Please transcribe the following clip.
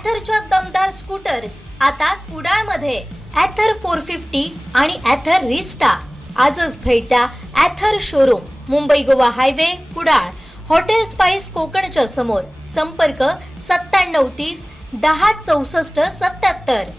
ॲथरच्या दमदार स्कूटर्स आता कुडाळमध्ये. ॲथर 450 आणि ॲथर रिस्टा. आजच भेट द्या Ather showroom, Mumbai Goa highway, Kudal. Hotel spice कोकणच्या समोर. संपर्क 9730 10 64 77.